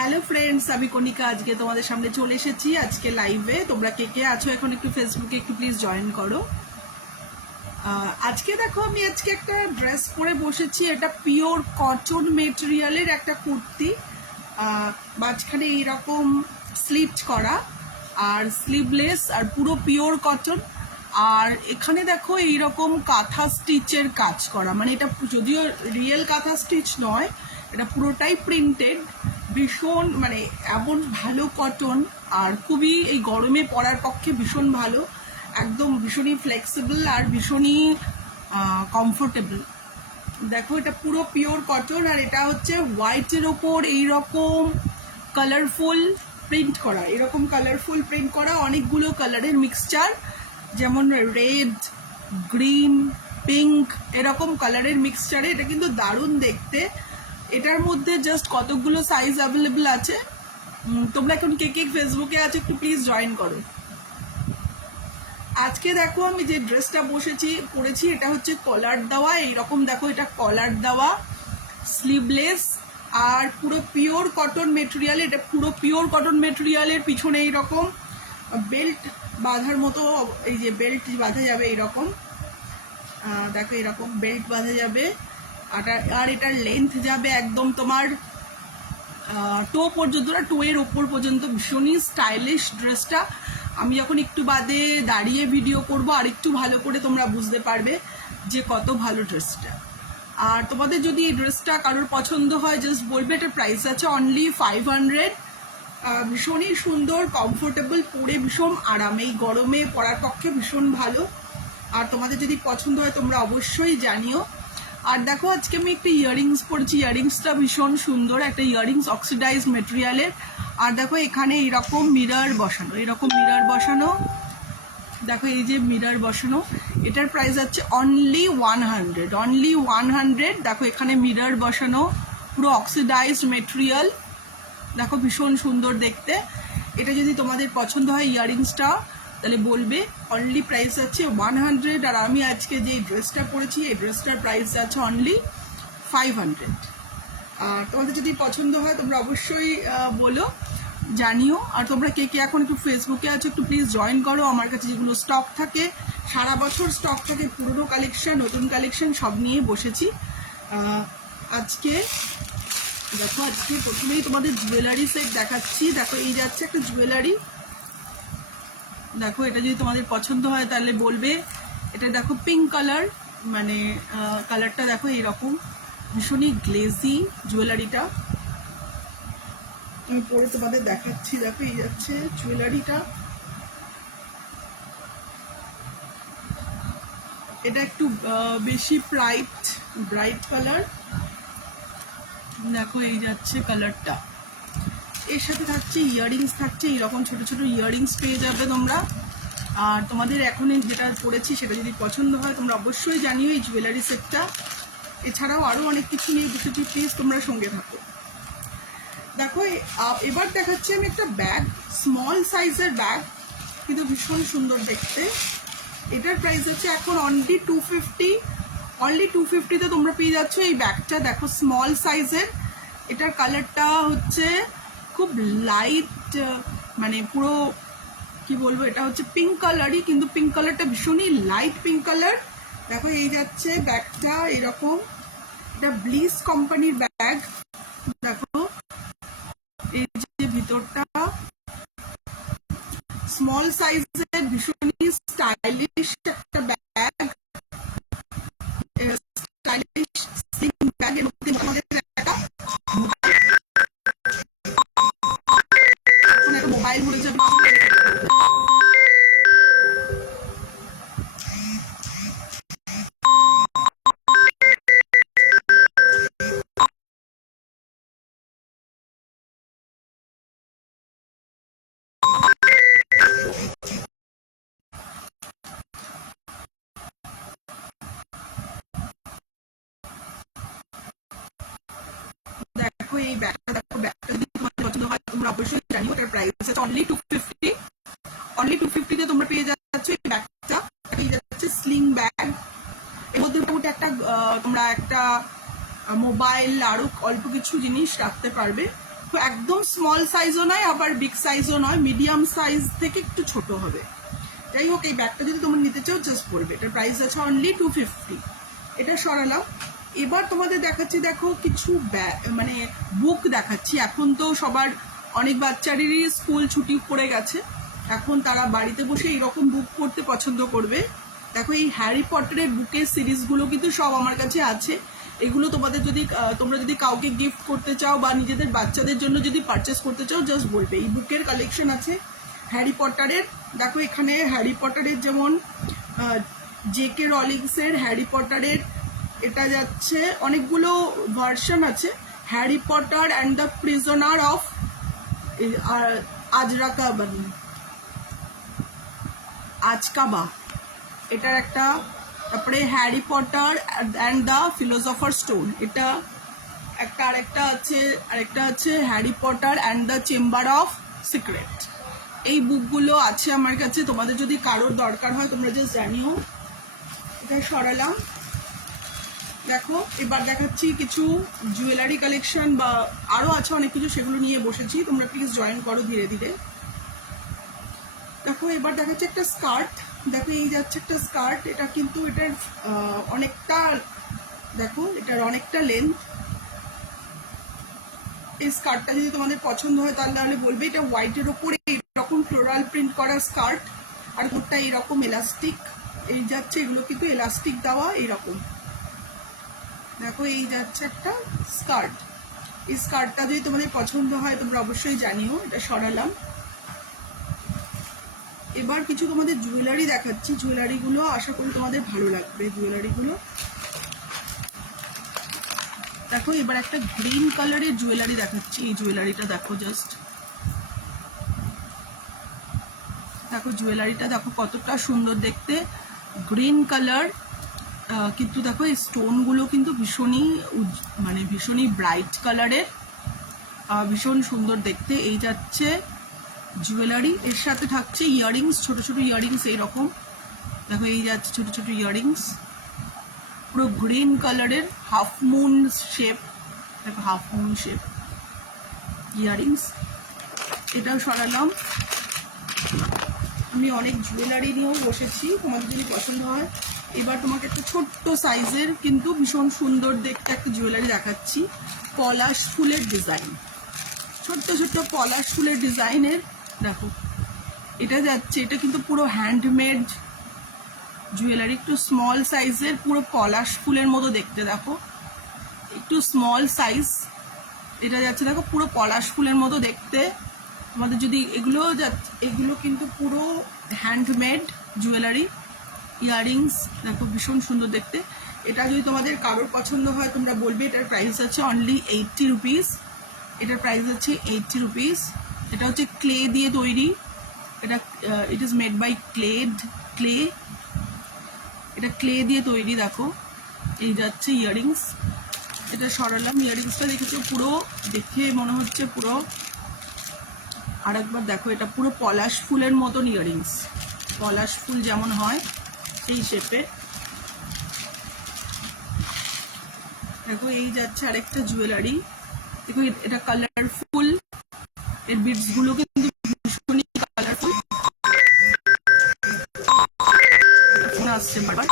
Hello friends, আমি কণিকা আজকে তোমাদের সামনে চলে এসেছি আজকে লাইভে। তোমরা কে কে আছো এখন একটু ফেসবুকে একটু প্লিজ জয়েন করো। আজকে দেখো আমি আজকে একটা ড্রেস পরে বসেছি। এটা পিওর কটন মেটেরিয়ালের একটা কুর্তি, মাঝখানে এইরকম স্লিট করা আর স্লিভলেস আর পুরো পিওর কটন। আর এখানে দেখো এইরকম কাঁথা স্টিচের কাজ করা, মানে এটা যদিও রিয়েল কাঁথা স্টিচ নয়, এটা পুরোটাই প্রিন্টেড। ভীষণ মানে এমন ভালো কটন, আর খুবই এই গরমে পরার পক্ষে ভীষণ ভালো, একদম ভীষণই ফ্লেক্সিবল আর ভীষণই কমফোর্টেবল। দেখো এটা পুরো পিওর কটন, আর এটা হচ্ছে হোয়াইটের ওপর এইরকম কালারফুল প্রিন্ট করা, এরকম কালারফুল প্রিন্ট করা অনেকগুলো কালারের মিক্সচার, যেমন রেড, গ্রিন, পিঙ্ক, এরকম কালারের মিক্সচারে। এটা কিন্তু দারুণ দেখতে। এটার মধ্যে জাস্ট কতগুলো সাইজ অ্যাভেলেবল আছে। তোমরা এখন কে কে ফেসবুকে আছে একটু প্লিজ জয়েন করো। আজকে দেখো আমি যে ড্রেসটা পরেছি এটা হচ্ছে কলার দেওয়া, এইরকম দেখো এটা কলার দেওয়া, স্লিভলেস আর পুরো পিওর কটন মেটেরিয়াল। এটা পুরো পিওর কটন মেটেরিয়ালের পিছনে এইরকম বেল্ট বাঁধার মতো, এই যে বেল্ট বাঁধা যাবে এইরকম, দেখো এরকম বেল্ট বাঁধা যাবে। আর এটার লেন্থ যাবে একদম তোমার টো পর্যন্ত, টো এর ওপর পর্যন্ত। ভীষণই স্টাইলিশ ড্রেসটা। আমি যখন একটু বাদে দাঁড়িয়ে ভিডিও করব আর একটু ভালো করে তোমরা বুঝতে পারবে যে কত ভালো ড্রেসটা। আর তোমাদের যদি এই ড্রেসটা কারোর পছন্দ হয় জাস্ট বলবে। এটার প্রাইস আছে অনলি 500। ভীষণই সুন্দর, কমফোর্টেবল, পরে ভীষণ আরাম, এই গরমে পরার পক্ষে ভীষণ ভালো। আর তোমাদের যদি পছন্দ হয় তোমরা অবশ্যই জানিও। আর দেখো আজকে আমি একটা ইয়াররিংস পরেছি, ইয়াররিংসটা ভীষণ সুন্দর, একটা ইয়াররিংস অক্সিডাইজ মেটেরিয়ালের। আর দেখো এখানে এইরকম মিরর বসানো, এরকম মিরর বসানো, দেখো এই যে মিরর বসানো। এটার প্রাইস আছে অনলি 100, অনলি 100। দেখো এখানে মিরর বসানো, পুরো অক্সিডাইজড মেটেরিয়াল, দেখো ভীষণ সুন্দর দেখতে। এটা যদি তোমাদের পছন্দ হয় ইয়াররিংসটা তাহলে বলবে। অনলি প্রাইস আছে 100। আর আমি আজকে যে ড্রেসটা পরেছি এই ড্রেসটার প্রাইস আছে অনলি 500। আর তোমাদের যদি পছন্দ হয় তোমরা অবশ্যই বলো, জানিও। আর তোমরা কে কে এখন একটু ফেসবুকে আছো একটু প্লিজ জয়েন করো। আমার কাছে যেগুলো স্টক থাকে, সারা বছর স্টক থাকে, পুরনো কালেকশন নতুন কালেকশন সব নিয়ে বসেছি আজকে। দেখো আজকে প্রথমেই তোমাদের জুয়েলারি সেট দেখাচ্ছি। দেখো এই যাচ্ছে একটা জুয়েলারি, দেখো এটা যদি তোমাদের পছন্দ হয় তাহলে বলবে। এটা দেখো পিঙ্ক কালার, মানে কালারটা দেখো এইরকম, ভীষণই গ্লেজি জুয়েলারিটা। আমি পরে তোমাদের দেখাচ্ছি। দেখো এই যাচ্ছে জুয়েলারিটা, এটা একটু বেশি ব্রাইট কালার। দেখো এই যাচ্ছে কালারটা। এর সাথে থাকছে ইয়াররিংস, থাকছে এইরকম ছোট ছোট ইয়াররিংস পেয়ে যাবে তোমরা। আর তোমাদের এখন যেটা পড়েছি সেটা যদি পছন্দ হয় তোমরা অবশ্যই জানিও এই জুয়েলারি সেটটা। এছাড়াও আরও অনেক কিছু নিয়ে বসেছি, প্লিজ তোমরা সঙ্গে থাকো। দেখো এবার দেখাচ্ছি আমি একটা ব্যাগ, স্মল সাইজের ব্যাগ, কিন্তু ভীষণ সুন্দর দেখতে। এটার প্রাইস আছে এখন অনলি 250। অনলি 250-তে তোমরা পেয়ে যাচ্ছ এই ব্যাগটা। দেখো স্মল সাইজের, এটার কালারটা হচ্ছে খুব লাইট, মানে পুরো কি বলবো, এটা হচ্ছে পিঙ্ক কালারই, কিন্তু পিঙ্ক কালারটা ভীষণই লাইট পিঙ্ক কালার। দেখো এই যাচ্ছে ব্যাগটা এরকম, এটা ব্লিস কোম্পানির ব্যাগ। দেখো এই যে ভিতরটা স্মল সাইজের, ভীষণই স্টাইলিশ একটা ব্যাগ, স্টাইলিশ স্লিং ব্যাগ। এর মধ্যে আমাদের একটা মোবাইল ভরে যাবে। দেখো এই ব্যাগটা, দেখো ব্যাগটা যদি তোমাদের পছন্দ হয় তোমরা অবশ্যই জানিও। এটার প্রাইস আছে অনলি 250। অনলি 250-তে তোমরা পেয়ে যাচ্ছ এই ব্যাগটা। পেয়ে যাচ্ছে স্লিং ব্যাগ। এর মধ্যে মোটামুটি একটা তোমরা একটা মোবাইল আরো অল্প কিছু জিনিস রাখতে পারবে। একদম স্মল সাইজও নয় আবার বিগ সাইজও নয়, মিডিয়াম সাইজ থেকে একটু ছোট হবে। যাই হোক, এই ব্যাগটা যদি তোমরা নিতে চাও জাস্ট বলবে। এটার প্রাইস আছে অনলি 250। এটা সরালাম। এবার তোমাদের দেখাচ্ছি, দেখো কিছু মানে বুক দেখাচ্ছি। এখন তো সবার অনেক বাচ্চাদেরই স্কুল ছুটি পড়ে গেছে, এখন তারা বাড়িতে বসে এইরকম বুক পড়তে পছন্দ করবে। দেখো এই হ্যারি পটারের বুকের সিরিজগুলো কিন্তু সব আমার কাছে আছে। এগুলো তোমাদের যদি তোমরা যদি কাউকে গিফট করতে চাও বা নিজেদের বাচ্চাদের জন্য যদি পারচেস করতে চাও জাস্ট বলবে। এই বুকের কালেকশন আছে হ্যারি পটারের। দেখো এখানে হ্যারি পটারের যেমন জেকে রলিংসের হ্যারি পটারের এটা যাচ্ছে, অনেকগুলো ভার্সন আছে। Harry Potter and the prisoner of Azkaban, এটার একটা। তারপরে Harry Potter and the philosopher stone, এটা একটা। আরেকটা আছে Harry Potter and the chamber of secret. এই বুকগুলো আছে আমার কাছে, তোমাদের যদি কারোর দরকার হয় তোমরা জাস্ট জানিও। এটা সরালাম। দেখো এবার দেখাচ্ছি কিছু জুয়েলারি কালেকশন, বা আরও আছে অনেক কিছু, সেগুলো নিয়ে বসেছি। তোমরা প্লিজ জয়েন করো ধীরে ধীরে। দেখো এবার দেখাচ্ছি একটা স্কার্ট। দেখো এই যাচ্ছে একটা স্কার্ট। এটা কিন্তু এটার অনেকটা, দেখো এটার অনেকটা লেন্থ। এই স্কার্টটা যদি তোমাদের পছন্দ হয় তাহলে বলবে। এটা হোয়াইটের ওপরে এরকম ফ্লোরাল প্রিন্ট করা স্কার্ট, আর ওটা এরকম এলাস্টিক এই যাচ্ছে। এগুলো কিন্তু এলাস্টিক দেওয়া এইরকম। দেখো এই যাচ্ছে একটা স্কার্ট। এই স্কার্টটা যদি তোমাদের পছন্দ হয় তোমরা অবশ্যই জানিও। এটা সরালাম। এবার কিছু তোমাদের জুয়েলারি দেখাচ্ছি। জুয়েলারিগুলো আশা করি তোমাদের ভালো লাগবে। জুয়েলারিগুলো দেখো, এবার একটা গ্রিন কালারের জুয়েলারি দেখাচ্ছি। এই জুয়েলারিটা দেখো, জাস্ট দেখো জুয়েলারিটা দেখো কতটা সুন্দর দেখতে, গ্রিন কালার। কিন্তু দেখো এই স্টোনগুলো কিন্তু ভীষণই ব্রাইট কালারের, ভীষণ সুন্দর দেখতে। এই যাচ্ছে জুয়েলারি, এর সাথে থাকছে ইয়াররিংস, ছোট ছোট ইয়াররিংস এইরকম। দেখো এই যাচ্ছে ছোট ছোট ইয়াররিংস, পুরো গ্রিন কালারের, হাফ মুন শেপ। দেখো হাফ মুন শেপ ইয়াররিংস। এটাও সরালাম। আমি অনেক জুয়েলারি নিয়েও বসেছি, তোমাদের যদি পছন্দ হয়। এবার তোমাকে একটা ছোট্ট সাইজের কিন্তু ভীষণ সুন্দর দেখতে একটা জুয়েলারি দেখাচ্ছি। পলাশ ফুলের ডিজাইন, ছোট্ট ছোট্ট পলাশ ফুলের ডিজাইনের। দেখো এটা যাচ্ছে, এটা কিন্তু পুরো হ্যান্ডমেড জুয়েলারি, একটু স্মল সাইজের, পুরো পলাশ ফুলের মতো দেখতে। দেখো একটু স্মল সাইজ, এটা যাচ্ছে দেখো পুরো পলাশ ফুলের মতো দেখতে। তোমাদের যদি এগুলো কিন্তু পুরো হ্যান্ডমেড জুয়েলারি। ইয়াররিংস দেখো ভীষণ সুন্দর দেখতে। এটা যদি তোমাদের কারোর পছন্দ হয় তোমরা বলবে। এটার প্রাইস আছে অনলি 80 রুপিস। এটার প্রাইস আছে 80 রুপিস। এটা হচ্ছে ক্লে দিয়ে তৈরি। এটা it is made by clay. এটা ক্লে দিয়ে তৈরি। দেখো এই যাচ্ছে ইয়াররিংস। এটা সরালাম। ইয়াররিংসটা দেখেছো, পুরো দেখে মনে হচ্ছে পুরো। আরেকবার দেখো, এটা পুরো পলাশ ফুলের মতন ইয়াররিংস, পলাশ ফুল যেমন হয় এই শেপে। দেখো এই যাচ্ছে আরেকটা জুয়েলারি। দেখো এটা কালারফুল, এর বিটসগুলো কিন্তু ভীষণই কালারফুল আসছে বারবার।